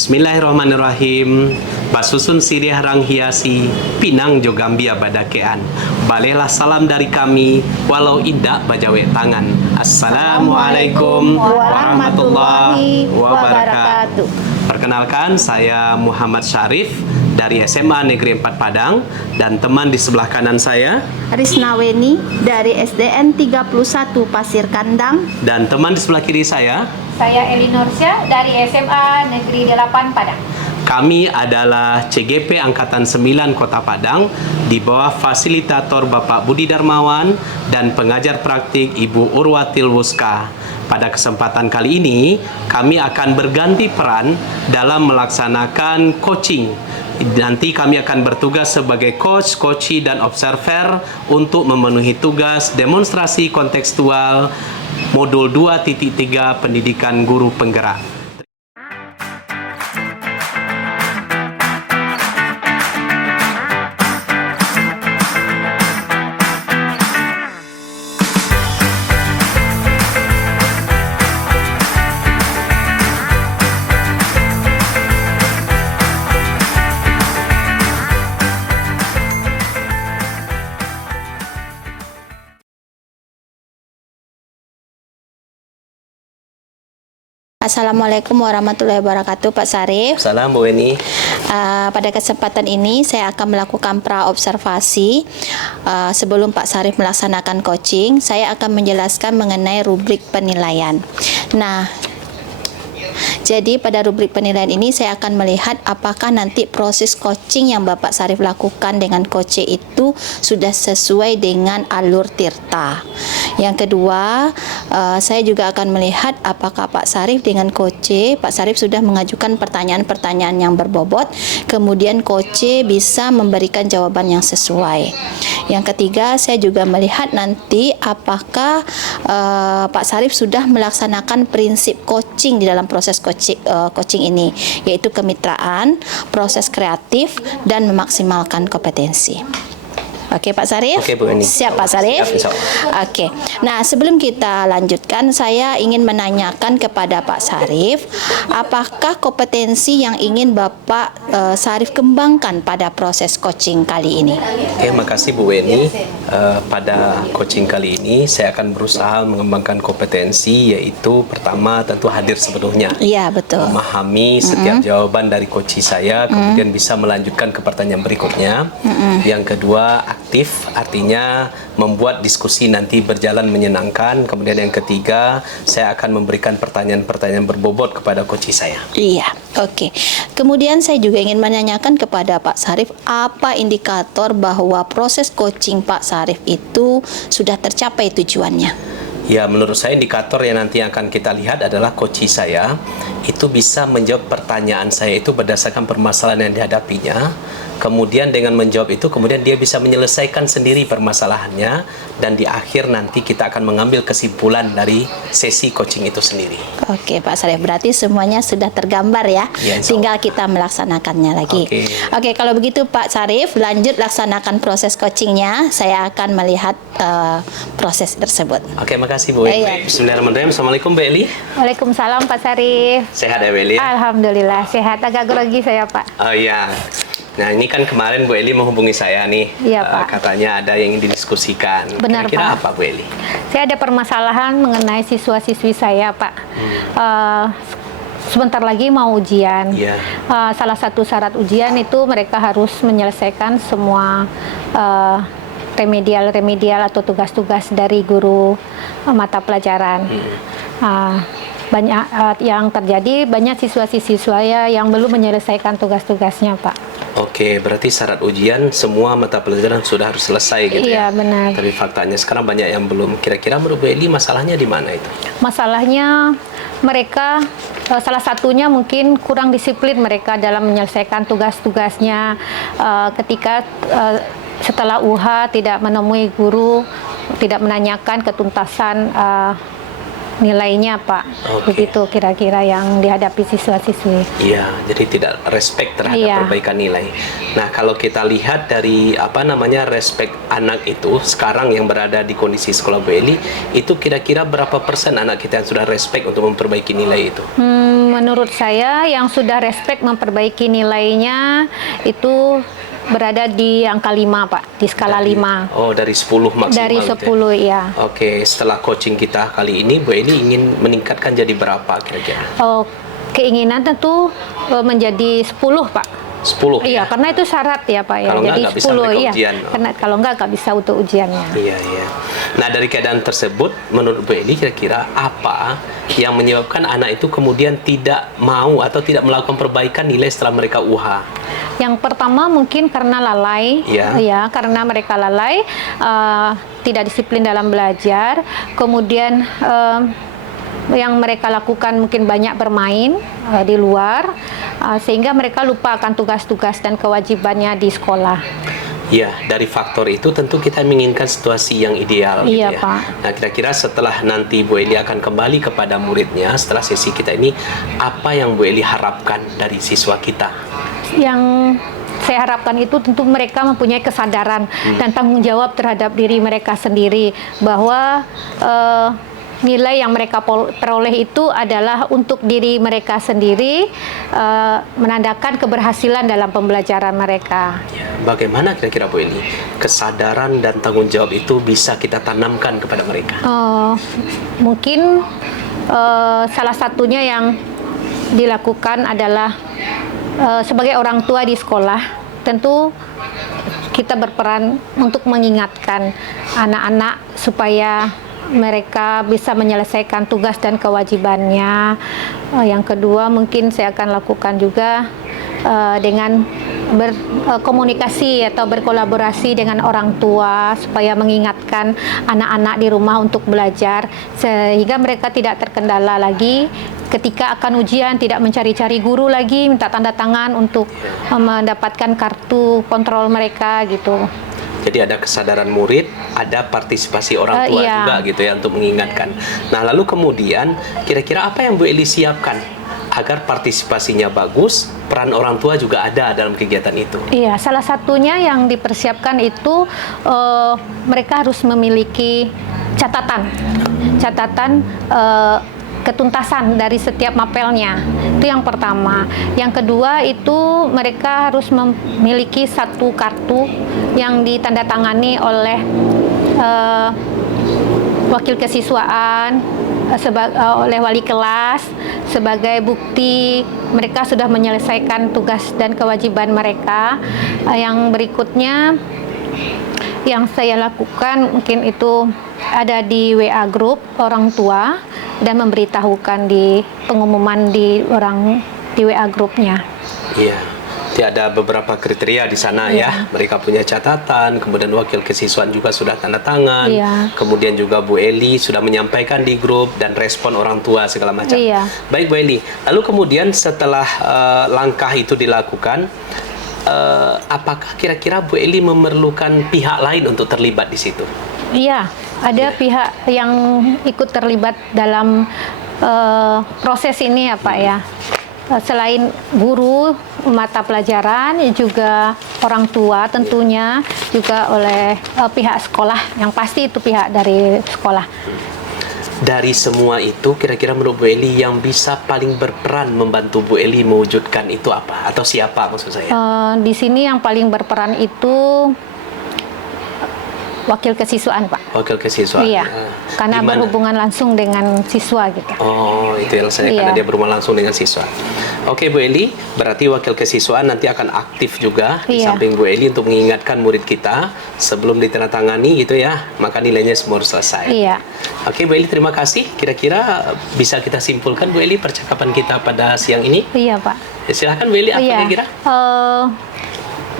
Bismillahirrahmanirrahim. Basusun sirih rang hiasi, pinang jo gambia badakean. Balehlah salam dari kami, walau indak bajawe tangan. Assalamualaikum warahmatullahi wabarakatuh. Perkenalkan, saya Muhammad Syarif dari SMA Negeri 4 Padang, dan teman di sebelah kanan saya Risna Weni dari SDN 31 Pasir Kandang, dan teman di sebelah kiri saya Elinor Syah dari SMA Negeri 8 Padang. Kami adalah CGP Angkatan 9 Kota Padang di bawah fasilitator Bapak Budi Darmawan dan pengajar praktik Ibu Urwatil Wuska. Pada kesempatan kali ini, kami akan berganti peran dalam melaksanakan coaching. Nanti kami akan bertugas sebagai coach, coachee, dan observer untuk memenuhi tugas demonstrasi kontekstual Modul 2.3 Pendidikan Guru Penggerak. Assalamualaikum warahmatullahi wabarakatuh, Pak Syarif. Salam Bu Weni. Pada kesempatan ini saya akan melakukan pra-observasi. Sebelum Pak Syarif melaksanakan coaching, saya akan menjelaskan mengenai rubrik penilaian. Nah, jadi pada rubrik penilaian ini saya akan melihat apakah nanti proses coaching yang Bapak Syarif lakukan dengan coach itu sudah sesuai dengan alur tirta. Yang kedua, saya juga akan melihat apakah Pak Syarif dengan coach, Pak Syarif sudah mengajukan pertanyaan-pertanyaan yang berbobot, kemudian coach bisa memberikan jawaban yang sesuai. Yang ketiga, saya juga melihat nanti apakah Pak Syarif sudah melaksanakan prinsip coaching di dalam proses coaching ini, yaitu kemitraan, proses kreatif, dan memaksimalkan kompetensi. Oke Pak Syarif? Oke Bu Eni. Siap Pak Syarif? Siap, Oke. Nah, sebelum kita lanjutkan, saya ingin menanyakan kepada Pak Syarif, apakah kompetensi yang ingin Bapak Syarif kembangkan pada proses coaching kali ini? Oke, makasih Bu Weni. Pada coaching kali ini saya akan berusaha mengembangkan kompetensi, yaitu pertama tentu hadir sepenuhnya. Iya, betul. Memahami setiap jawaban dari coachee saya, kemudian bisa melanjutkan ke pertanyaan berikutnya. Yang kedua, aktif, artinya membuat diskusi nanti berjalan menyenangkan. Kemudian yang ketiga, saya akan memberikan pertanyaan-pertanyaan berbobot kepada coachee saya. Iya, oke. Kemudian saya juga ingin menanyakan kepada Pak Syarif, apa indikator bahwa proses coaching Pak Syarif itu sudah tercapai tujuannya? Ya, menurut saya indikator yang nanti akan kita lihat adalah coachee saya itu bisa menjawab pertanyaan saya itu berdasarkan permasalahan yang dihadapinya. Kemudian dengan menjawab itu, kemudian dia bisa menyelesaikan sendiri permasalahannya, dan di akhir nanti kita akan mengambil kesimpulan dari sesi coaching itu sendiri. Oke Pak Syarif, berarti semuanya sudah tergambar ya, tinggal kita melaksanakannya lagi. Oke, kalau begitu Pak Syarif, lanjut laksanakan proses coachingnya, saya akan melihat proses tersebut. Oke, makasih Bu Eli. Bismillahirrahmanirrahim. Assalamualaikum Bu Eli. Waalaikumsalam Pak Syarif. Sehat ya Bu Eli? Alhamdulillah sehat, agak grogi saya Pak. Oh iya. Nah, ini kan kemarin Bu Eli menghubungi saya nih. Iya Pak. Katanya ada yang ingin didiskusikan. Benar Kira-kira Pak. apa Bu Eli? Saya ada permasalahan mengenai siswa-siswi saya Pak. Sebentar lagi mau ujian. Iya. Salah satu syarat ujian itu mereka harus menyelesaikan semua remedial atau tugas-tugas dari guru mata pelajaran. Banyak yang terjadi, banyak siswa-siswi saya yang belum menyelesaikan tugas-tugasnya Pak. Oke, berarti syarat ujian semua mata pelajaran sudah harus selesai gitu ya? Iya, benar. Tapi faktanya sekarang banyak yang belum. Kira-kira menurut Bu Eli masalahnya di mana itu? Masalahnya mereka salah satunya mungkin kurang disiplin mereka dalam menyelesaikan tugas-tugasnya. Ketika setelah UH tidak menemui guru, tidak menanyakan ketuntasan nilainya Pak. Oke. Begitu kira-kira yang dihadapi siswa-siswi. Iya, jadi tidak respect terhadap Iya. perbaikan nilai. Nah, kalau kita lihat dari respect anak itu sekarang yang berada di kondisi sekolah Bu Eli, itu kira-kira berapa persen anak kita yang sudah respect untuk memperbaiki nilai itu? Menurut saya yang sudah respect memperbaiki nilainya itu berada di angka 5 Pak, di skala 5. Oh, dari 10 maksimal. Dari gitu 10 ya. Oke, setelah coaching kita kali ini, Bu Eli ingin meningkatkan jadi berapa kira-kira? Oh, keinginan tentu menjadi 10 Pak. 10? Iya, karena itu syarat ya Pak ya. Kalau Jadi nggak bisa 10 mereka iya. ujian. Karena kalau nggak bisa untuk ujiannya. Iya, iya. Nah, dari keadaan tersebut, menurut Bu Eli kira-kira apa yang menyebabkan anak itu kemudian tidak mau atau tidak melakukan perbaikan nilai setelah mereka UH? Yang pertama mungkin karena lalai, Iya. ya, karena mereka lalai, tidak disiplin dalam belajar. Kemudian yang mereka lakukan mungkin banyak bermain di luar, sehingga mereka lupa akan tugas-tugas dan kewajibannya di sekolah. Ya, dari faktor itu tentu kita menginginkan situasi yang ideal. Iya, gitu ya. Pak. Nah, kira-kira setelah nanti Bu Eli akan kembali kepada muridnya setelah sesi kita ini, apa yang Bu Eli harapkan dari siswa kita? Yang saya harapkan itu tentu mereka mempunyai kesadaran dan tanggung jawab terhadap diri mereka sendiri, bahwa nilai yang mereka peroleh itu adalah untuk diri mereka sendiri, menandakan keberhasilan dalam pembelajaran mereka. Ya, bagaimana kira-kira Bu Eli kesadaran dan tanggung jawab itu bisa kita tanamkan kepada mereka? Mungkin salah satunya yang dilakukan adalah sebagai orang tua di sekolah, tentu kita berperan untuk mengingatkan anak-anak supaya mereka bisa menyelesaikan tugas dan kewajibannya. Yang kedua mungkin saya akan lakukan juga dengan berkomunikasi atau berkolaborasi dengan orang tua supaya mengingatkan anak-anak di rumah untuk belajar, sehingga mereka tidak terkendala lagi ketika akan ujian, tidak mencari-cari guru lagi, minta tanda tangan untuk mendapatkan kartu kontrol mereka gitu. Jadi ada kesadaran murid, ada partisipasi orang tua Iya. juga gitu ya untuk mengingatkan. Nah, lalu kemudian kira-kira apa yang Bu Eli siapkan agar partisipasinya bagus, peran orang tua juga ada dalam kegiatan itu? Iya, salah satunya yang dipersiapkan itu mereka harus memiliki catatan ketuntasan dari setiap mapelnya. Itu yang pertama. Yang kedua itu mereka harus memiliki satu kartu yang ditandatangani oleh wakil kesiswaan, oleh wali kelas, sebagai bukti mereka sudah menyelesaikan tugas dan kewajiban mereka. Yang berikutnya yang saya lakukan mungkin itu ada di WA group orang tua dan memberitahukan di pengumuman di WA grupnya. Iya. Jadi ada beberapa kriteria di sana ya. Mereka punya catatan, kemudian wakil kesiswaan juga sudah tanda tangan. Iya. Kemudian juga Bu Eli sudah menyampaikan di grup dan respon orang tua segala macam. Iya. Baik Bu Eli. Lalu kemudian setelah langkah itu dilakukan, apakah kira-kira Bu Eli memerlukan pihak lain untuk terlibat di situ? Iya, ada pihak yang ikut terlibat dalam proses ini ya Pak ya. Selain guru mata pelajaran, juga orang tua tentunya, juga oleh pihak sekolah, yang pasti itu pihak dari sekolah. Dari semua itu, kira-kira menurut Bu Eli yang bisa paling berperan membantu Bu Eli mewujudkan itu apa? Atau siapa maksud saya? Di sini yang paling berperan itu wakil kesiswaan Pak. Wakil kesiswaan. Iya, karena Gimana? berhubungan langsung dengan siswa gitu. Oh, itu yang saya karena Iya. dia berhubungan langsung dengan siswa. Oke Bu Eli, berarti wakil kesiswaan nanti akan aktif juga di Iya. samping Bu Eli untuk mengingatkan murid kita sebelum ditandatangani gitu ya, maka nilainya semua harus selesai. Iya. Oke Bu Eli, terima kasih. Kira-kira bisa kita simpulkan Bu Eli percakapan kita pada siang ini? Iya Pak. Ya, silahkan Bu Eli, apa Iya. kira-kira?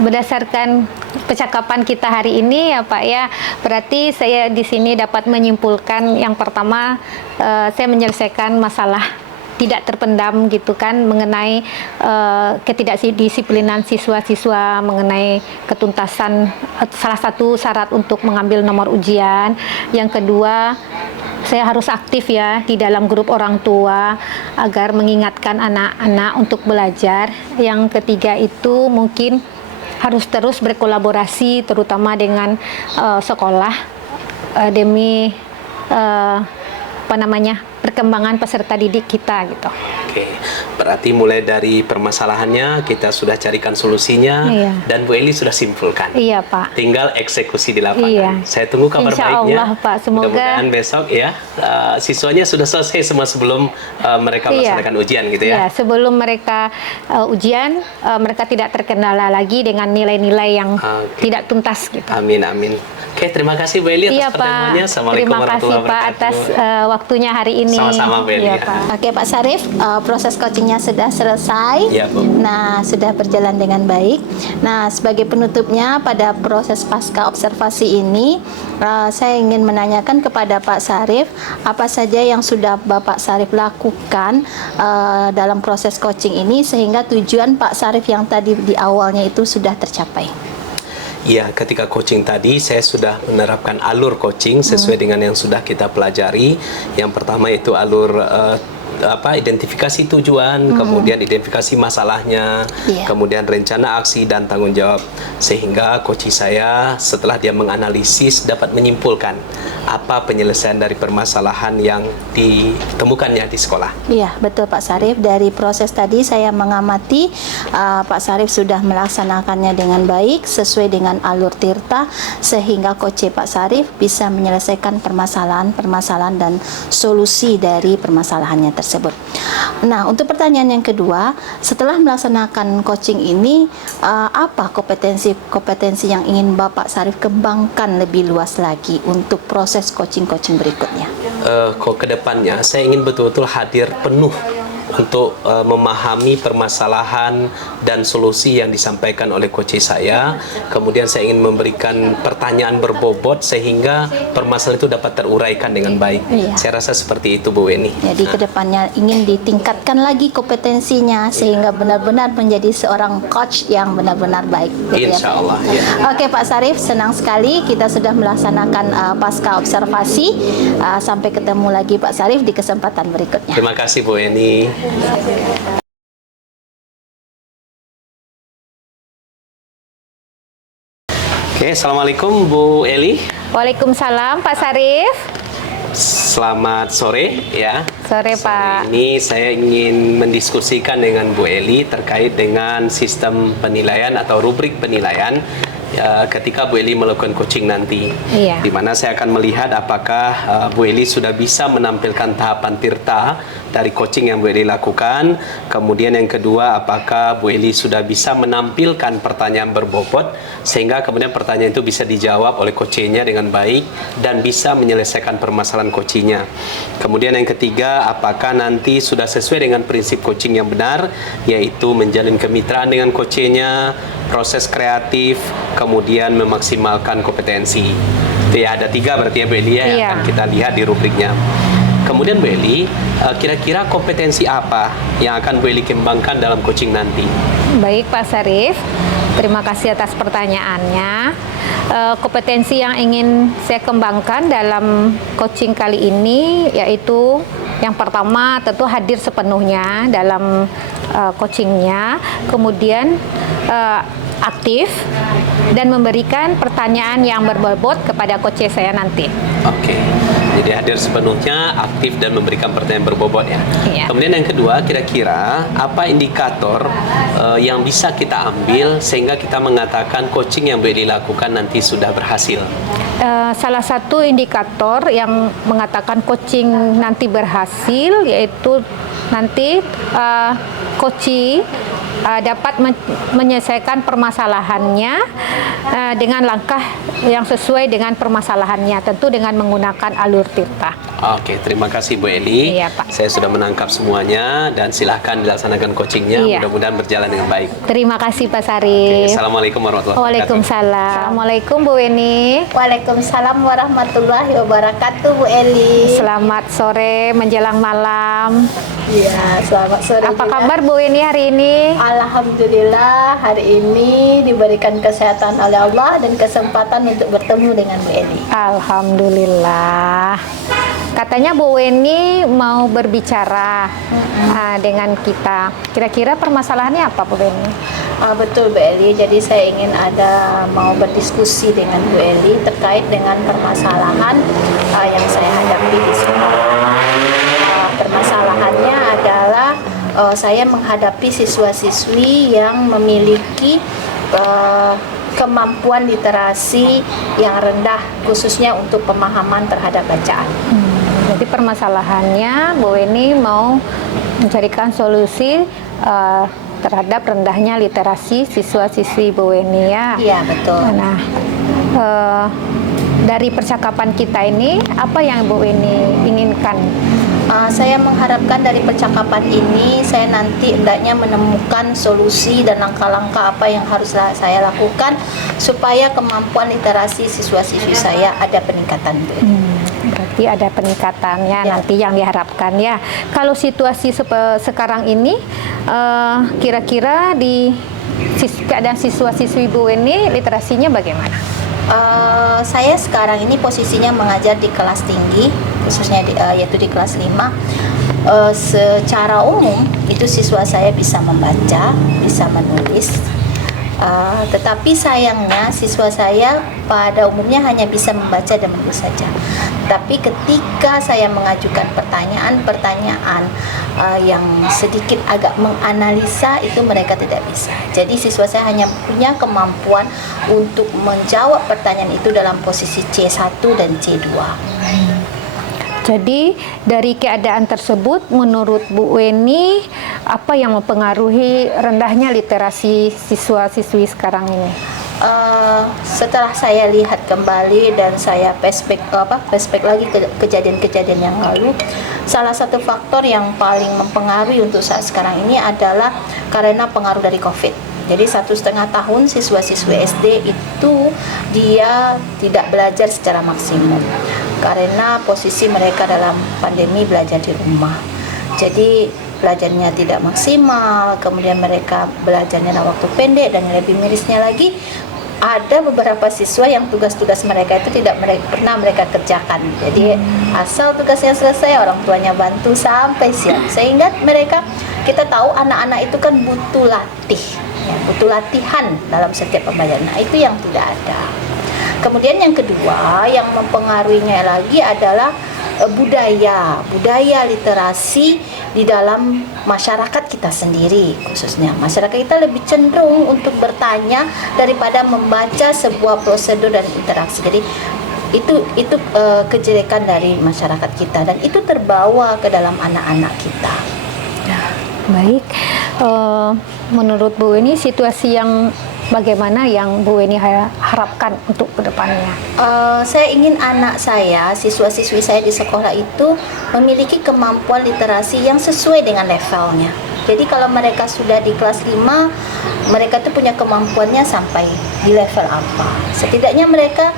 Berdasarkan percakapan kita hari ini ya Pak ya, berarti saya di sini dapat menyimpulkan yang pertama, saya menyelesaikan masalah tidak terpendam gitu kan, mengenai ketidakdisiplinan siswa-siswa, mengenai ketuntasan salah satu syarat untuk mengambil nomor ujian. Yang kedua, saya harus aktif ya di dalam grup orang tua agar mengingatkan anak-anak untuk belajar. Yang ketiga itu mungkin harus terus berkolaborasi terutama dengan sekolah demi perkembangan peserta didik kita gitu. Oke, berarti mulai dari permasalahannya kita sudah carikan solusinya, Iya. dan Bu Eli sudah simpulkan. Iya Pak. Tinggal eksekusi di lapangan. Iya. Saya tunggu kabar Insya baiknya. Allah, Pak. Semoga- Mudah-mudahan besok ya siswanya sudah selesai semua sebelum mereka Iya. melaksanakan ujian gitu ya. Iya, sebelum mereka ujian, mereka tidak terkendala lagi dengan nilai-nilai yang Oke. tidak tuntas gitu. Amin amin. Oke, terima kasih Bu Eli atas Iya pertemuannya. Pak. Assalamualaikum Terima kasih warahmatullahi Pak atas wabarakatuh. waktunya hari ini. Sama-sama, Bu Eli, Iya ya. Pak. Oke Pak Sarif, proses coachingnya sudah selesai. Iya, Bu. Nah, sudah berjalan dengan baik. Nah, sebagai penutupnya pada proses pasca observasi ini, saya ingin menanyakan kepada Pak Sarif, apa saja yang sudah Bapak Sarif lakukan dalam proses coaching ini sehingga tujuan Pak Sarif yang tadi di awalnya itu sudah tercapai. Ya, ketika coaching tadi saya sudah menerapkan alur coaching sesuai dengan yang sudah kita pelajari. Yang pertama itu alur identifikasi tujuan, kemudian identifikasi masalahnya, Iya. kemudian rencana aksi dan tanggung jawab, sehingga coach saya setelah dia menganalisis dapat menyimpulkan apa penyelesaian dari permasalahan yang ditemukannya di sekolah. Iya, betul Pak Sarif. Dari proses tadi saya mengamati Pak Sarif sudah melaksanakannya dengan baik sesuai dengan alur tirta sehingga coach Pak Sarif bisa menyelesaikan permasalahan-permasalahan dan solusi dari permasalahannya tersebut. Nah, untuk pertanyaan yang kedua, setelah melaksanakan coaching ini, apa kompetensi yang ingin Bapak Sarif kembangkan lebih luas lagi untuk proses coaching berikutnya? Ke depannya saya ingin betul-betul hadir penuh untuk memahami permasalahan dan solusi yang disampaikan oleh coach saya. Kemudian saya ingin memberikan pertanyaan berbobot sehingga permasalahan itu dapat teruraikan dengan baik. Iya. Saya rasa seperti itu Bu Weni. Jadi kedepannya ingin ditingkatkan lagi kompetensinya sehingga benar-benar menjadi seorang coach yang benar-benar baik. Gitu ya, Insya Pak? Allah, ya. Oke Pak Sarif, senang sekali kita sudah melaksanakan pasca observasi. Sampai ketemu lagi Pak Sarif di kesempatan berikutnya. Terima kasih Bu Weni. Oke, Assalamualaikum Bu Eli. Waalaikumsalam Pak Sarif. Selamat sore ya. Sore Pak. Ini saya ingin mendiskusikan dengan Bu Eli terkait dengan sistem penilaian atau rubrik penilaian ketika Bu Eli melakukan coaching nanti. Iya. Di mana saya akan melihat apakah Bu Eli sudah bisa menampilkan tahapan tirta dari coaching yang Bu Eli lakukan. Kemudian yang kedua, apakah Bu Eli sudah bisa menampilkan pertanyaan berbobot sehingga kemudian pertanyaan itu bisa dijawab oleh coachnya dengan baik dan bisa menyelesaikan permasalahan coachnya. Kemudian yang ketiga, apakah nanti sudah sesuai dengan prinsip coaching yang benar, yaitu menjalin kemitraan dengan coachnya, proses kreatif, kemudian memaksimalkan kompetensi. Itu ya, ada 3 berarti ya Bu Eli ya, yang Iya. akan kita lihat di rubriknya. Kemudian Bu Eli, kira-kira kompetensi apa yang akan Bu Eli kembangkan dalam coaching nanti? Baik Pak Sarif, terima kasih atas pertanyaannya. Kompetensi yang ingin saya kembangkan dalam coaching kali ini yaitu yang pertama tentu hadir sepenuhnya dalam coachingnya, kemudian aktif dan memberikan pertanyaan yang berbobot kepada coach saya nanti. Oke. Jadi hadir sepenuhnya, aktif dan memberikan pertanyaan berbobot ya. Iya. Kemudian yang kedua, kira-kira apa indikator yang bisa kita ambil sehingga kita mengatakan coaching yang Bu Eli lakukan nanti sudah berhasil? Salah satu indikator yang mengatakan coaching nanti berhasil yaitu nanti coach dapat menyelesaikan permasalahannya dengan langkah yang sesuai dengan permasalahannya, tentu dengan menggunakan alur tirta. Oke, terima kasih Bu Eli. Iya, Pak. Saya sudah menangkap semuanya dan silahkan dilaksanakan coachingnya. Iya. Mudah-mudahan berjalan dengan baik. Terima kasih Pak Oke, Sarif. Assalamualaikum warahmatullahi wabarakatuh. Waalaikumsalam. Assalamualaikum Bu Weni. Waalaikumsalam warahmatullahi wabarakatuh, Bu Eli. Selamat sore menjelang malam. Iya, selamat sore. Apa juga. kabar Bu Weni hari ini? Alhamdulillah hari ini diberikan kesehatan oleh Allah dan kesempatan untuk bertemu dengan Bu Eli. Alhamdulillah. Katanya Bu Weni mau berbicara dengan kita. Kira-kira permasalahannya apa Bu Weni? Betul Bu Eli, jadi saya ingin mau berdiskusi dengan Bu Eli terkait dengan permasalahan yang saya hadapi di sekolah. Permasalahannya adalah saya menghadapi siswa-siswi yang memiliki kemampuan literasi yang rendah, khususnya untuk pemahaman terhadap bacaan. Jadi permasalahannya Bu Weni mau mencarikan solusi terhadap rendahnya literasi siswa-siswi Bu Weni ya. Iya, betul. Nah, dari percakapan kita ini apa yang Bu Weni inginkan? Saya mengharapkan dari percakapan ini saya nanti hendaknya menemukan solusi dan langkah-langkah apa yang harus saya lakukan supaya kemampuan literasi siswa-siswi saya ada peningkatan. Berarti ada peningkatannya Ya. nanti yang diharapkan ya. Kalau situasi sekarang ini kira-kira di keadaan siswa-siswi Bu Weni literasinya bagaimana? Saya sekarang ini posisinya mengajar di kelas tinggi, khususnya yaitu di kelas 5. Secara umum itu siswa saya bisa membaca, bisa menulis. Tetapi sayangnya siswa saya pada umumnya hanya bisa membaca dan menulis saja. Tapi ketika saya mengajukan pertanyaan-pertanyaan yang sedikit agak menganalisa, itu mereka tidak bisa. Jadi siswa saya hanya punya kemampuan untuk menjawab pertanyaan itu dalam posisi C1 dan C2. Jadi dari keadaan tersebut menurut Bu Weni apa yang mempengaruhi rendahnya literasi siswa-siswi sekarang ini? Setelah saya lihat kembali dan saya flashback lagi ke kejadian-kejadian yang lalu, salah satu faktor yang paling mempengaruhi untuk saat sekarang ini adalah karena pengaruh dari COVID. Jadi 1,5 tahun siswa-siswi SD itu dia tidak belajar secara maksimum karena posisi mereka dalam pandemi belajar di rumah. Jadi belajarnya tidak maksimal, kemudian mereka belajarnya dalam waktu pendek, dan yang lebih mirisnya lagi ada beberapa siswa yang tugas-tugas mereka itu tidak pernah mereka kerjakan. Jadi asal tugasnya selesai orang tuanya bantu sampai siap, sehingga kita tahu anak-anak itu kan butuh latih, ya, butuh latihan dalam setiap pembelajaran. Nah, itu yang tidak ada. Kemudian yang kedua yang mempengaruhinya lagi adalah budaya literasi di dalam masyarakat kita sendiri. Khususnya masyarakat kita lebih cenderung untuk bertanya daripada membaca sebuah prosedur dan interaksi. Jadi itu kejelekan dari masyarakat kita, dan itu terbawa ke dalam anak-anak kita. Baik, menurut Bu Weni situasi yang bagaimana yang Bu Weni harapkan untuk kedepannya? Saya ingin anak saya, siswa-siswi saya di sekolah itu memiliki kemampuan literasi yang sesuai dengan levelnya. Jadi kalau mereka sudah di kelas 5, mereka tuh punya kemampuannya sampai di level apa. Setidaknya mereka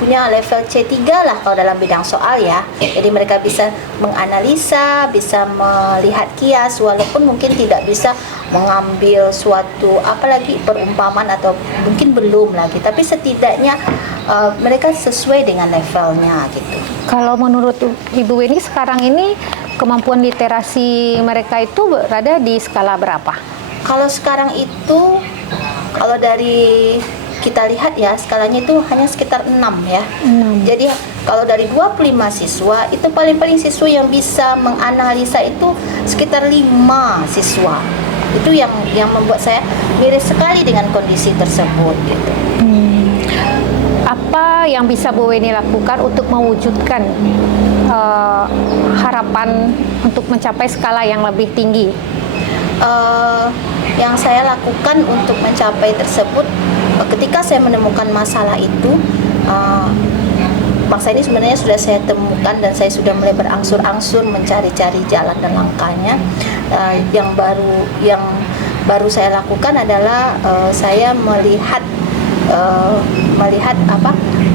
punya level C3 lah kalau dalam bidang soal ya. Jadi mereka bisa menganalisa, bisa melihat kias, walaupun mungkin tidak bisa mengambil suatu apalagi perumpamaan atau mungkin belum lagi. Tapi setidaknya mereka sesuai dengan levelnya gitu. Kalau menurut Ibu Weni sekarang ini kemampuan literasi mereka itu berada di skala berapa? Kalau sekarang itu, kalau dari kita lihat ya, skalanya itu hanya sekitar 6 ya. 6. Jadi kalau dari 25 siswa, itu paling-paling siswa yang bisa menganalisa itu sekitar 5 siswa. Itu yang membuat saya miris sekali dengan kondisi tersebut gitu. Apa yang bisa Bu Weni lakukan untuk mewujudkan harapan untuk mencapai skala yang lebih tinggi? yang saya lakukan untuk mencapai tersebut, ketika saya menemukan masalah itu, bangsa ini sebenarnya sudah saya temukan dan saya sudah mulai berangsur-angsur mencari-cari jalan dan langkahnya. Yang baru saya lakukan adalah saya melihat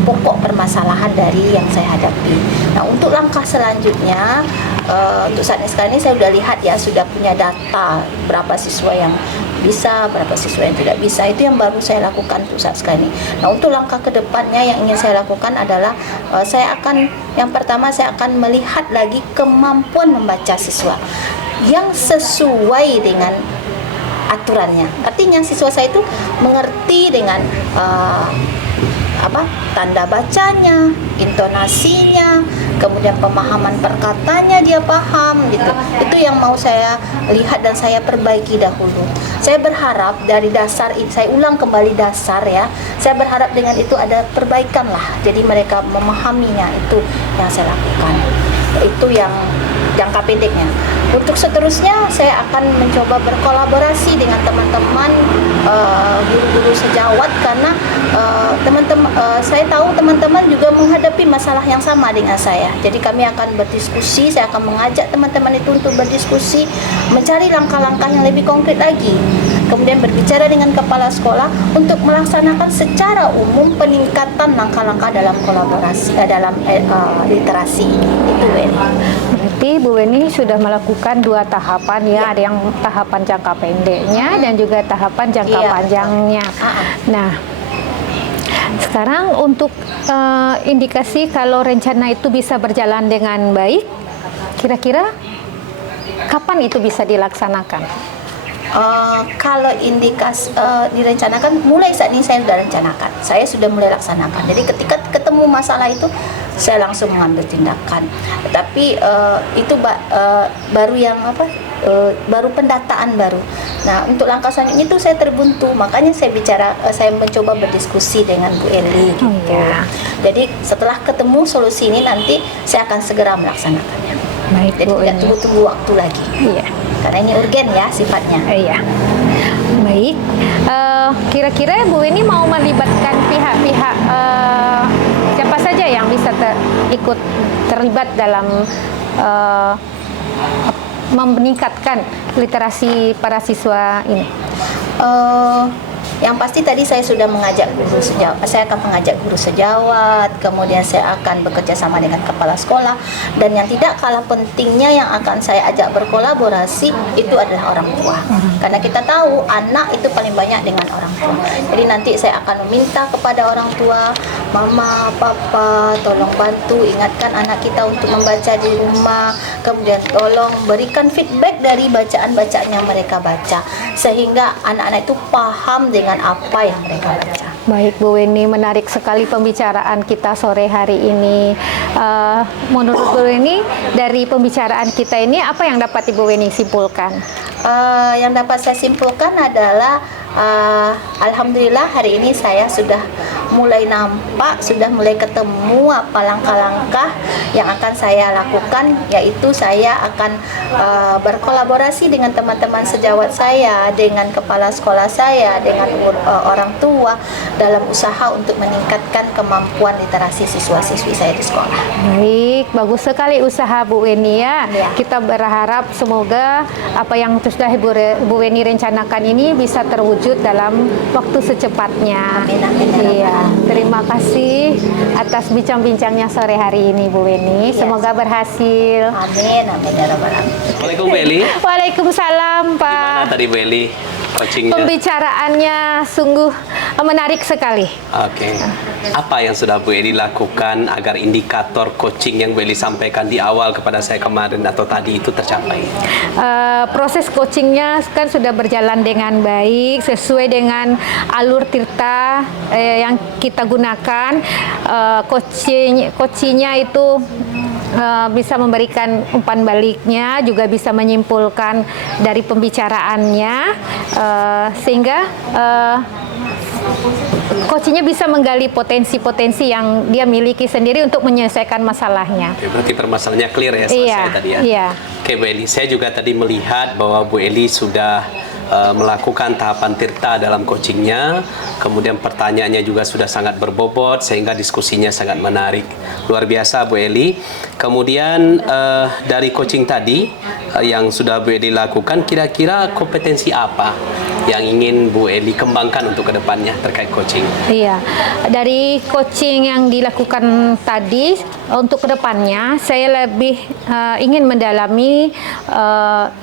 pokok permasalahan dari yang saya hadapi. Nah, untuk langkah selanjutnya, untuk saat ini sekarang ini saya sudah lihat ya, sudah punya data berapa siswa yang bisa, berapa siswa yang tidak bisa. Itu yang baru saya lakukan untuk saat sekarang ini. Nah, untuk langkah kedepannya yang ingin saya lakukan adalah yang pertama saya akan melihat lagi kemampuan membaca siswa yang sesuai dengan aturannya. Artinya siswa saya itu mengerti dengan tanda bacanya, intonasinya, kemudian pemahaman perkatanya dia paham gitu. Itu yang mau saya lihat dan saya perbaiki dahulu. Saya berharap dari dasar ini, saya ulang kembali dasar ya. Saya berharap dengan itu ada perbaikan lah. Jadi mereka memahaminya, itu yang saya lakukan. Itu yang jangka pendeknya. Untuk seterusnya saya akan mencoba berkolaborasi dengan teman-teman guru-guru sejawat, karena saya tahu teman-teman juga menghadapi masalah yang sama dengan saya. Jadi kami akan berdiskusi, saya akan mengajak teman-teman itu untuk berdiskusi, mencari langkah-langkah yang lebih konkret lagi. Kemudian berbicara dengan kepala sekolah untuk melaksanakan secara umum peningkatan langkah-langkah dalam kolaborasi, dalam literasi ini. Itu Berarti Bu Weni sudah melakukan 2 tahapan ya, ada yang tahapan jangka pendeknya dan juga tahapan jangka panjangnya. Nah, sekarang untuk indikasi kalau rencana itu bisa berjalan dengan baik, kira-kira kapan itu bisa dilaksanakan? Kalau indikasi direncanakan, mulai saat ini saya sudah rencanakan, saya sudah mulai laksanakan. Jadi ketika ketemu masalah itu, saya langsung mengambil tindakan. Tapi itu baru yang baru pendataan baru. Nah, untuk langkah selanjutnya itu saya terbuntu, makanya saya mencoba berdiskusi dengan Bu Eli gitu. Jadi setelah ketemu solusi ini, nanti saya akan segera melaksanakannya. Baik, jadi Bu tidak Eni. tunggu waktu lagi. Iya. Karena ini urgen ya sifatnya. Iya. Baik. Kira-kira Bu Weni mau melibatkan pihak-pihak siapa saja yang bisa ikut terlibat dalam meningkatkan literasi para siswa ini? Yang pasti tadi saya sudah mengajak guru sejawat, saya akan mengajak guru sejawat, kemudian saya akan bekerja sama dengan kepala sekolah, dan yang tidak kalah pentingnya yang akan saya ajak berkolaborasi itu adalah orang tua. Karena kita tahu anak itu paling banyak dengan orang tua. Jadi nanti saya akan meminta kepada orang tua, mama, papa, tolong bantu ingatkan anak kita untuk membaca di rumah, kemudian tolong berikan feedback dari bacaan-bacaan yang mereka baca, sehingga anak-anak itu paham dengan apa yang mereka baca. Baik Bu Weni, menarik sekali pembicaraan kita sore hari ini. Menurut Bu Weni, dari pembicaraan kita ini apa yang dapat Ibu Weni simpulkan? Yang dapat saya simpulkan adalah alhamdulillah hari ini saya sudah mulai nampak, sudah mulai ketemu apa langkah-langkah yang akan saya lakukan, yaitu saya akan berkolaborasi dengan teman-teman sejawat saya, dengan kepala sekolah saya, dengan orang tua dalam usaha untuk meningkatkan kemampuan literasi siswa-siswi saya di sekolah. Baik, bagus sekali usaha Bu Weni ya. Kita berharap semoga apa yang sudah Bu Weni rencanakan ini bisa terwujud dalam waktu secepatnya. Amin, amin. Iya, terima kasih atas bincang-bincangnya sore hari ini Bu Weni. Semoga berhasil. Amin, amin ya rabbal alamin. Assalamualaikum Bu Eli. Waalaikumsalam Pak. Gimana tadi Bu Eli coachingnya? Pembicaraannya sungguh menarik sekali. Oke. Apa yang sudah Bu Eli lakukan agar indikator coaching yang Bu Eli sampaikan di awal kepada saya kemarin atau tadi itu tercapai? Proses coachingnya kan sudah berjalan dengan baik sesuai dengan alur tirta yang kita gunakan. Coachingnya itu bisa memberikan umpan baliknya, juga bisa menyimpulkan dari pembicaraannya, sehingga coachingnya bisa menggali potensi-potensi yang dia miliki sendiri untuk menyelesaikan masalahnya. Oke, berarti permasalahannya clear ya selesai tadi ya? Iya. Oke Bu Eli, saya juga tadi melihat bahwa Bu Eli sudah melakukan tahapan tirta dalam coachingnya. Kemudian pertanyaannya juga sudah sangat berbobot sehingga diskusinya sangat menarik. Luar biasa Bu Eli. Kemudian dari coaching tadi yang sudah Bu Eli lakukan, kira-kira kompetensi apa yang ingin Bu Eli kembangkan untuk kedepannya terkait coaching? Iya, dari coaching yang dilakukan tadi untuk kedepannya saya lebih ingin mendalami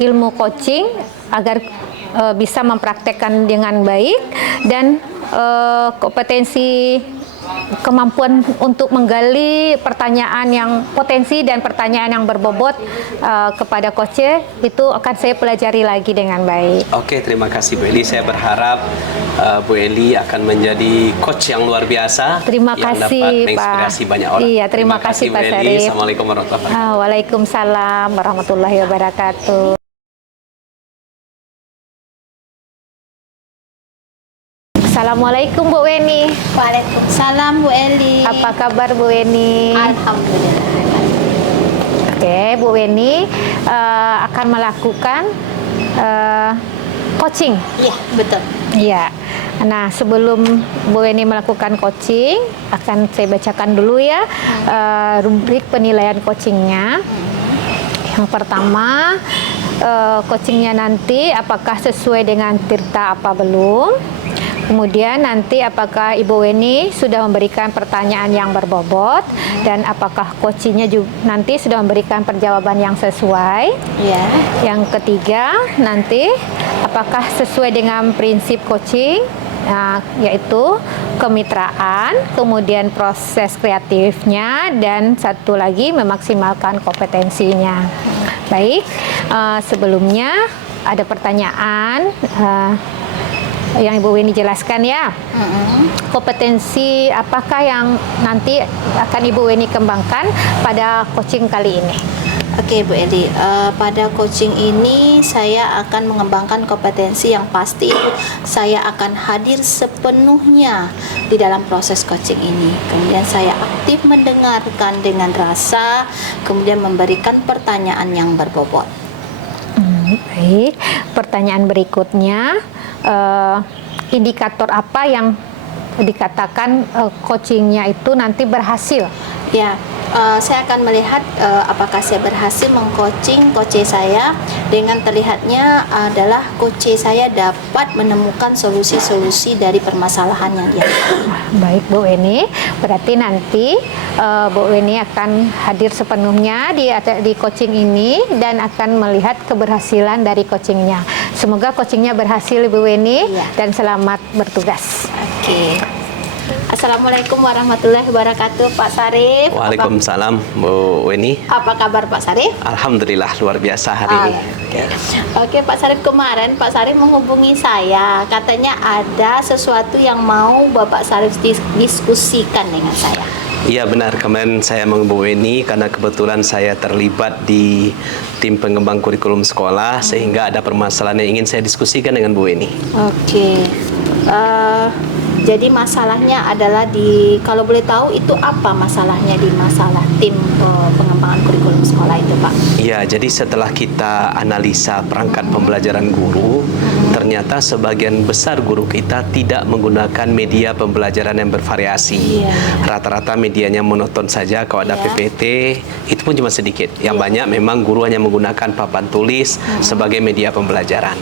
ilmu coaching agar bisa mempraktekkan dengan baik dan kompetensi kemampuan untuk menggali pertanyaan yang potensi dan pertanyaan yang berbobot kepada coach itu akan saya pelajari lagi dengan baik. Oke, terima kasih Bu Eli. Saya berharap Bu Eli akan menjadi coach yang luar biasa. Terima yang kasih, dapat Pak. menginspirasi banyak orang. Iya, terima kasih, Bu Pak Eli. Sarif. Assalamualaikum warahmatullahi wabarakatuh. Waalaikumsalam warahmatullahi wabarakatuh. Assalamualaikum Bu Weni. Waalaikumsalam Bu Eli. Apa kabar Bu Weni? Alhamdulillah. Oke, Bu Weni akan melakukan coaching. Iya, betul. Iya. Nah, sebelum Bu Weni melakukan coaching, akan saya bacakan dulu ya rubrik penilaian coachingnya. Yang pertama, coachingnya nanti apakah sesuai dengan tirta apa belum. Kemudian nanti apakah Ibu Weni sudah memberikan pertanyaan yang berbobot dan apakah coachingnya juga nanti sudah memberikan perjawaban yang sesuai. Iya. Yang ketiga nanti apakah sesuai dengan prinsip coaching, yaitu kemitraan, kemudian proses kreatifnya, dan satu lagi memaksimalkan kompetensinya. Baik, sebelumnya ada pertanyaan yang Ibu Weni jelaskan ya. Kompetensi apakah yang nanti akan Ibu Weni kembangkan pada coaching kali ini? Oke Bu Eli, pada coaching ini saya akan mengembangkan kompetensi yang pasti itu saya akan hadir sepenuhnya di dalam proses coaching ini. Kemudian saya aktif mendengarkan dengan rasa, kemudian memberikan pertanyaan yang berbobot. Baik, pertanyaan berikutnya, indikator apa yang dikatakan coachingnya itu nanti berhasil? Ya, saya akan melihat apakah saya berhasil mengcoaching coach saya dengan terlihatnya adalah coach saya dapat menemukan solusi-solusi dari permasalahan yang dia alami. Baik Bu Weni, berarti nanti Bu Weni akan hadir sepenuhnya di coaching ini dan akan melihat keberhasilan dari coachingnya. Semoga coachingnya berhasil Bu Weni. Iya. Dan selamat bertugas. Oke. Assalamualaikum warahmatullahi wabarakatuh, Pak Sarif. Waalaikumsalam Bu Weni. Apa kabar Pak Sarif? Alhamdulillah luar biasa hari ini. Oke Pak Sarif, kemarin Pak Sarif menghubungi saya, katanya ada sesuatu yang mau Bapak Sarif diskusikan dengan saya. Iya benar, kemarin saya menghubungi Weni karena kebetulan saya terlibat di tim pengembang kurikulum sekolah sehingga ada permasalahan yang ingin saya diskusikan dengan Bu Weni. Oke. Jadi masalahnya adalah kalau boleh tahu itu apa masalahnya di masalah tim pengembangan kurikulum sekolah itu Pak? Iya, jadi setelah kita analisa perangkat pembelajaran guru, ternyata sebagian besar guru kita tidak menggunakan media pembelajaran yang bervariasi. Iya. Rata-rata medianya monoton saja, kalau ada PPT, itu pun cuma sedikit. Yang banyak memang guru hanya menggunakan papan tulis sebagai media pembelajaran.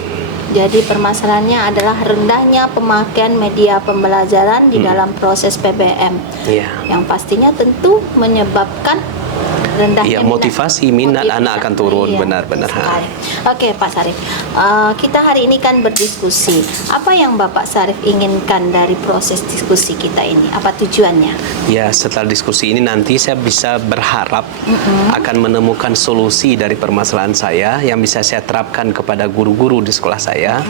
Jadi permasalahannya adalah rendahnya pemakaian media pembelajaran di dalam proses PBM. Iya. Yang pastinya tentu menyebabkan rendahnya Iya, motivasi minat anak akan turun, Iya, benar-benar. betul sekali. Oke Pak Sarif, kita hari ini kan berdiskusi. Apa yang Bapak Sarif inginkan dari proses diskusi kita ini? Apa tujuannya? Ya, setelah diskusi ini nanti saya bisa berharap akan menemukan solusi dari permasalahan saya yang bisa saya terapkan kepada guru-guru di sekolah saya.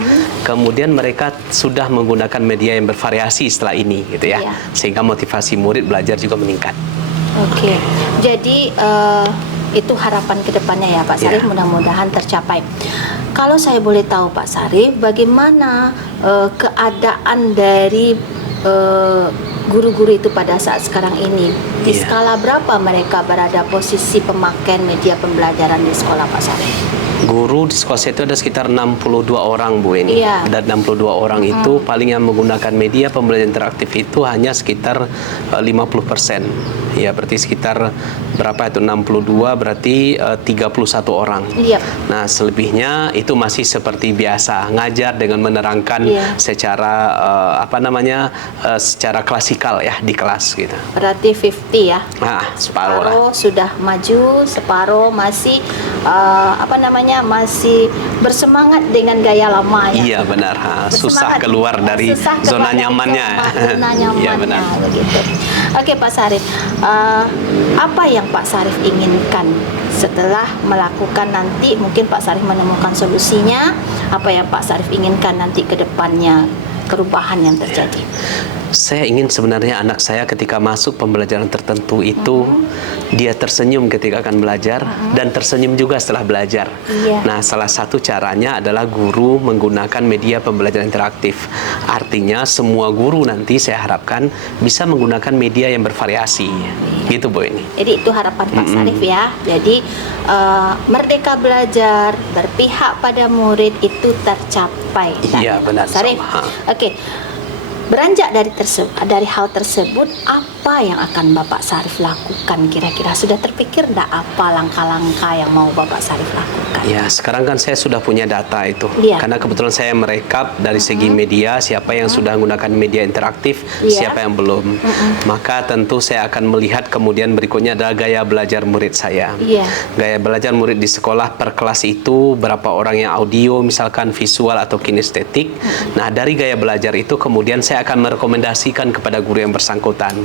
Kemudian mereka sudah menggunakan media yang bervariasi setelah ini, gitu ya. Iya. Sehingga motivasi murid belajar juga meningkat. Oke, jadi itu harapan kedepannya ya Pak Sarif, mudah-mudahan tercapai. Kalau saya boleh tahu Pak Sarif, bagaimana keadaan dari guru-guru itu pada saat sekarang ini? Di skala berapa mereka berada posisi pemakaian media pembelajaran di sekolah Pak Sarif? Guru di sekolah saya itu ada sekitar 62 orang, Bu Eni. Iya. Dan 62 orang itu paling yang menggunakan media pembelajaran interaktif itu hanya sekitar 50%. Ya, berarti sekitar berapa itu 62 berarti 31 orang. Iya. Nah, selebihnya itu masih seperti biasa, ngajar dengan menerangkan Iya. secara secara klasikal ya di kelas gitu. Berarti 50 ya. Nah, separuh lah. Separuh sudah maju, separuh masih masih bersemangat dengan gaya lama ya. Iya benar, susah Bersemangat. keluar dari Susah zona keluar dari nyamannya. zona nyamannya Iya benar. begitu. Oke Pak Sarif, apa yang Pak Sarif inginkan setelah melakukan nanti mungkin Pak Sarif menemukan solusinya, apa yang Pak Sarif inginkan nanti ke depannya perubahan yang terjadi? Saya ingin sebenarnya anak saya ketika masuk pembelajaran tertentu itu dia tersenyum ketika akan belajar dan tersenyum juga setelah belajar. Iya. Nah, salah satu caranya adalah guru menggunakan media pembelajaran interaktif. Artinya semua guru nanti saya harapkan bisa menggunakan media yang bervariasi. Gitu Bu ini. Jadi itu harapan Pak Sarif ya. Jadi merdeka belajar, berpihak pada murid itu tercapai. Iya, benar, Pak Sarif. Sama. Oke. Beranjak dari hal tersebut, apa yang akan Bapak Sarif lakukan kira-kira? Sudah terpikir enggak apa langkah-langkah yang mau Bapak Sarif lakukan? Ya, sekarang kan saya sudah punya data itu. Iya. Karena kebetulan saya merekap dari segi media, siapa yang sudah menggunakan media interaktif, Iya. siapa yang belum. Maka tentu saya akan melihat kemudian berikutnya adalah gaya belajar murid saya. Iya. Gaya belajar murid di sekolah per kelas itu, berapa orang yang audio, misalkan visual atau kinestetik. Nah, dari gaya belajar itu kemudian saya akan merekomendasikan kepada guru yang bersangkutan.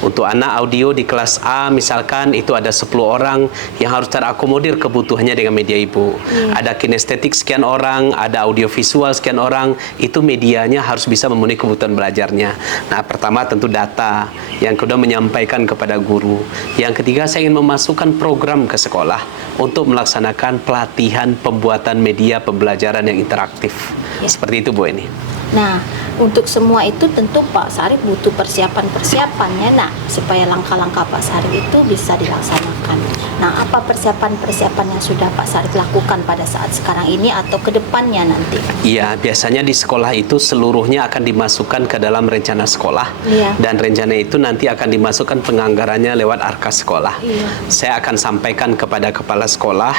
Untuk anak audio di kelas A, misalkan itu ada 10 orang yang harus terakomodir kebutuhannya dengan media ibu. Ada kinestetik sekian orang, ada audio visual sekian orang, itu medianya harus bisa memenuhi kebutuhan belajarnya. Nah, pertama tentu data, yang kedua menyampaikan kepada guru, yang ketiga saya ingin memasukkan program ke sekolah untuk melaksanakan pelatihan pembuatan media pembelajaran yang interaktif. Seperti itu Bu Eni. Nah, untuk semua itu tentu Pak Sarif butuh persiapan-persiapannya. Nah, supaya langkah-langkah Pak Sarif itu bisa dilaksanakan. Nah, apa persiapan-persiapan yang sudah Pak Sarif lakukan pada saat sekarang ini atau ke depannya nanti? Iya, biasanya di sekolah itu seluruhnya akan dimasukkan ke dalam rencana sekolah. Iya. Dan rencana itu nanti akan dimasukkan penganggarannya lewat arkas sekolah. Iya. Saya akan sampaikan kepada kepala sekolah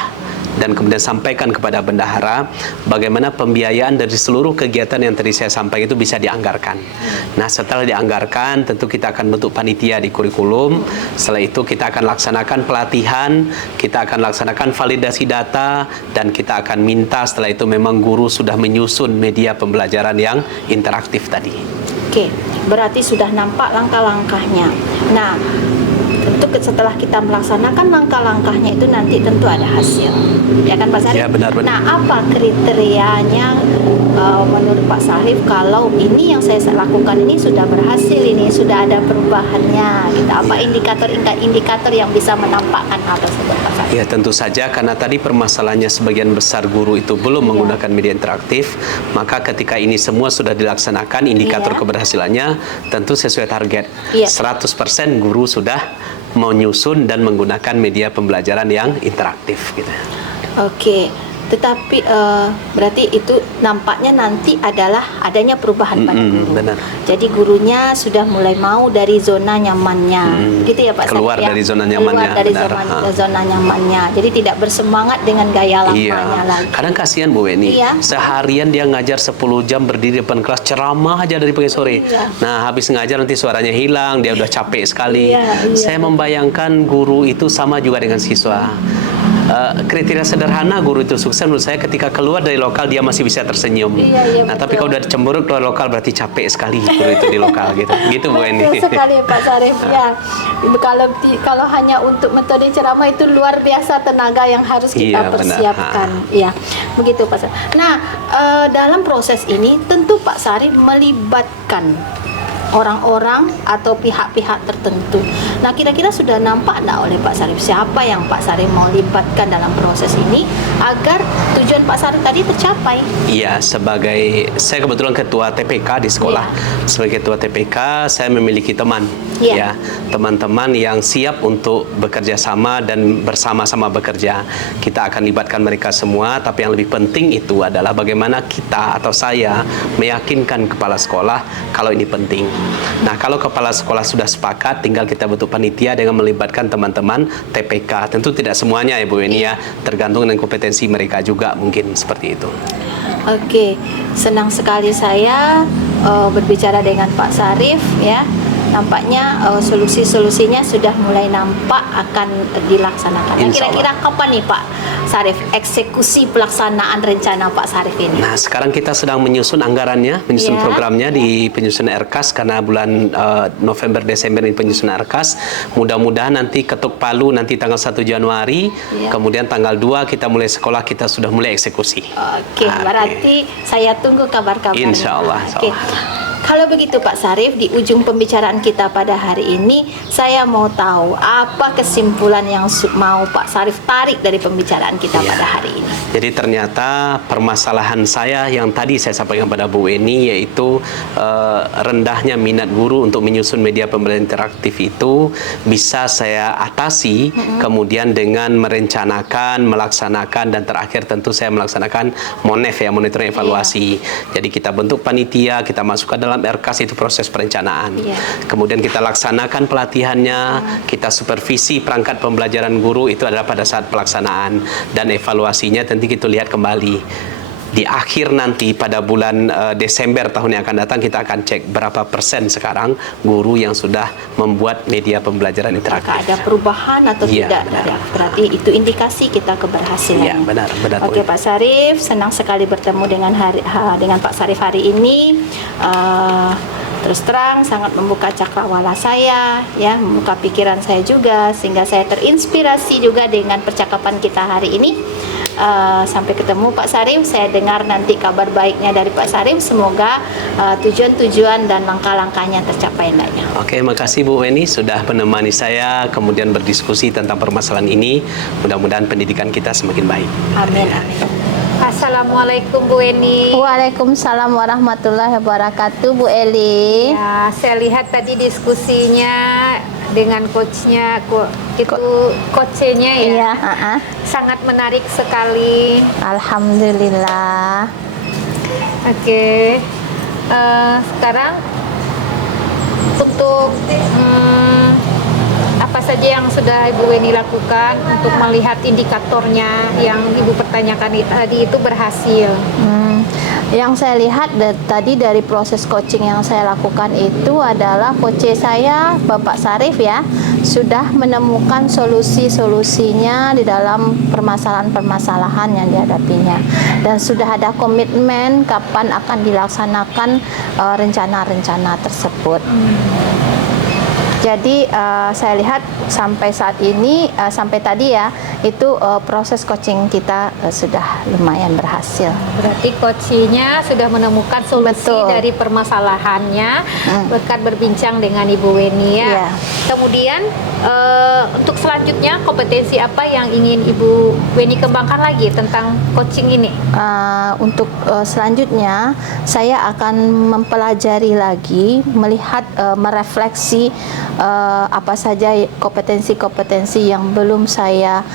dan kemudian sampaikan kepada bendahara bagaimana pembiayaan dari seluruh kegiatan yang tadi saya sampaikan itu bisa dianggarkan. Nah, setelah dianggarkan tentu kita akan bentuk panitia di kurikulum. Setelah itu kita akan laksanakan pelatihan, kita akan laksanakan validasi data, dan kita akan minta setelah itu memang guru sudah menyusun media pembelajaran yang interaktif tadi. Oke, berarti sudah nampak langkah-langkahnya. Nah, tentu setelah kita melaksanakan langkah-langkahnya itu nanti tentu ada hasil, ya kan Pak Sarif? Ya, benar-benar. Nah, apa kriterianya menurut Pak Sarif kalau ini yang saya lakukan ini sudah berhasil, ini sudah ada perubahannya, gitu? Apa indikator yang bisa menampakkan hal tersebut, Pak Sarif? Ya, tentu saja karena tadi permasalahannya sebagian besar guru itu belum menggunakan media interaktif, maka ketika ini semua sudah dilaksanakan, indikator keberhasilannya tentu sesuai target. 100% guru sudah menyusun dan menggunakan media pembelajaran yang interaktif gitu. Oke, tetapi berarti itu nampaknya nanti adalah adanya perubahan pada guru. Benar. Jadi gurunya sudah mulai mau dari zona nyamannya, gitu ya Pak Sarif, Keluar ya? dari zona nyamannya, Keluar dari benar. zona nyamannya. Jadi tidak bersemangat dengan gaya lamanya lagi. Kadang kasihan Bu Weni, Iya. seharian dia ngajar 10 jam berdiri depan kelas ceramah aja dari pagi sore. Iya. Nah, habis ngajar nanti suaranya hilang, dia udah capek sekali. Iya, iya. Saya membayangkan guru itu sama juga dengan siswa. Kriteria sederhana guru itu sukses menurut saya ketika keluar dari lokal dia masih bisa tersenyum. Iya, Nah, betul. tapi kalau udah cemberut keluar lokal berarti capek sekali guru itu di lokal gitu. Gitu Bu Eni. Betul sekali Pak Sarif, ya. Kalau hanya untuk metode ceramah itu luar biasa tenaga yang harus kita Iya, benar. persiapkan. Iya, begitu Pak Sarif. Nah, dalam proses ini tentu Pak Sarif melibatkan orang-orang atau pihak-pihak tertentu. Nah, kira-kira sudah nampak enggak oleh Pak Sarif siapa yang Pak Sarif mau libatkan dalam proses ini agar tujuan Pak Sarif tadi tercapai? Iya, saya kebetulan ketua TPK di sekolah. Sebagai ketua TPK, saya memiliki teman, Iya. ya, teman-teman yang siap untuk bekerja sama dan bersama-sama bekerja. Kita akan libatkan mereka semua, tapi yang lebih penting itu adalah bagaimana kita atau saya meyakinkan kepala sekolah kalau ini penting. Nah, kalau kepala sekolah sudah sepakat, tinggal kita bentuk panitia dengan melibatkan teman-teman TPK. Tentu tidak semuanya ya Bu Weni ya, tergantung dengan kompetensi mereka juga mungkin seperti itu. Oke, senang sekali saya berbicara dengan Pak Sarif ya. Nampaknya solusi-solusinya sudah mulai nampak akan dilaksanakan. Nah, Insya Allah. kira-kira kapan nih Pak Sarif eksekusi pelaksanaan rencana Pak Sarif ini? Nah, sekarang kita sedang menyusun anggarannya, menyusun Ya. programnya di penyusun RKAS karena bulan November Desember ini penyusun RKAS. Mudah-mudahan nanti ketuk palu nanti tanggal 1 Januari, Ya. kemudian tanggal 2 kita mulai sekolah, kita sudah mulai eksekusi. Oke, berarti saya tunggu kabar-kabarnya. Insya Allah. Oke. Kalau begitu Pak Sarif, di ujung pembicaraan kita pada hari ini, saya mau tahu apa kesimpulan yang mau Pak Sarif tarik dari pembicaraan kita Iya. pada hari ini. Jadi ternyata permasalahan saya yang tadi saya sampaikan pada Bu Eni, yaitu rendahnya minat guru untuk menyusun media pembelajaran interaktif itu bisa saya atasi kemudian dengan merencanakan, melaksanakan, dan terakhir tentu saya melaksanakan MONEF ya, monitoring evaluasi. Jadi kita bentuk panitia, kita masukkan dalam RKAS, itu proses perencanaan. Iya. Kemudian kita laksanakan pelatihannya, kita supervisi perangkat pembelajaran guru, itu adalah pada saat pelaksanaan, dan evaluasinya tentu kita lihat kembali. Di akhir nanti pada bulan Desember tahun yang akan datang kita akan cek berapa persen sekarang guru yang sudah membuat media pembelajaran interaktif. Apakah ada perubahan atau Iya, tidak? benar. Berarti itu indikasi kita keberhasilan. Iya, benar. Oke Pak Sarif, senang sekali bertemu dengan Pak Sarif hari ini. Terus terang sangat membuka cakrawala saya, ya, membuka pikiran saya juga, sehingga saya terinspirasi juga dengan percakapan kita hari ini. Sampai ketemu Pak Sarif, saya dengar nanti kabar baiknya dari Pak Sarif. Semoga tujuan-tujuan dan langkah-langkahnya tercapai hendaknya. Oke, makasih Bu Weni sudah menemani saya kemudian berdiskusi tentang permasalahan ini. Mudah-mudahan pendidikan kita semakin baik. Amin, amin. Assalamualaikum Bu Eni. Waalaikumsalam warahmatullahi wabarakatuh, Bu Eli. Ya, saya lihat tadi diskusinya dengan coachnya, coachnya ya, Iya, sangat menarik sekali. alhamdulillah. Oke, sekarang untuk apa saja yang sudah Ibu Weni lakukan untuk melihat indikatornya yang Ibu pertanyakan tadi itu berhasil? Yang saya lihat tadi dari proses coaching yang saya lakukan itu adalah coach saya, Bapak Sarif ya, sudah menemukan solusi-solusinya di dalam permasalahan-permasalahan yang dihadapinya, dan sudah ada komitmen kapan akan dilaksanakan rencana-rencana tersebut. Jadi saya lihat sampai saat ini, sampai tadi ya, itu proses coaching kita sudah lumayan berhasil. Berarti coachnya sudah menemukan solusi Betul. dari permasalahannya berkat berbincang dengan Ibu Weni ya. Iya. Kemudian untuk selanjutnya kompetensi apa yang ingin Ibu Weni kembangkan lagi tentang coaching ini? Untuk selanjutnya saya akan mempelajari lagi, melihat, merefleksi apa saja kompetensi-kompetensi yang belum saya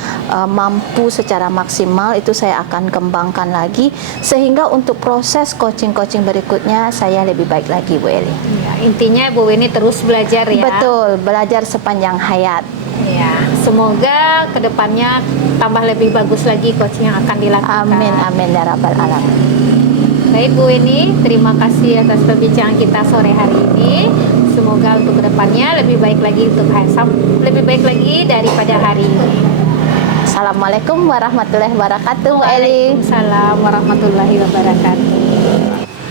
mampu secara maksimal, itu saya akan kembangkan lagi sehingga untuk proses coaching-coaching berikutnya saya lebih baik lagi, Bu Eli. Ya, intinya Bu Weni terus belajar ya. Betul, belajar sepanjang hayat. Ya, semoga kedepannya tambah lebih bagus lagi coaching yang akan dilakukan. Amin, amin ya rabbal alamin. Baik Bu Weni, terima kasih atas perbincangan kita sore hari ini. Semoga untuk kedepannya lebih baik lagi lebih baik lagi daripada hari ini. Assalamualaikum warahmatullahi wabarakatuh, Bu Eli. Waalaikumsalam warahmatullahi wabarakatuh.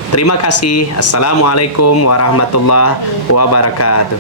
Terima kasih. Assalamualaikum warahmatullahi wabarakatuh.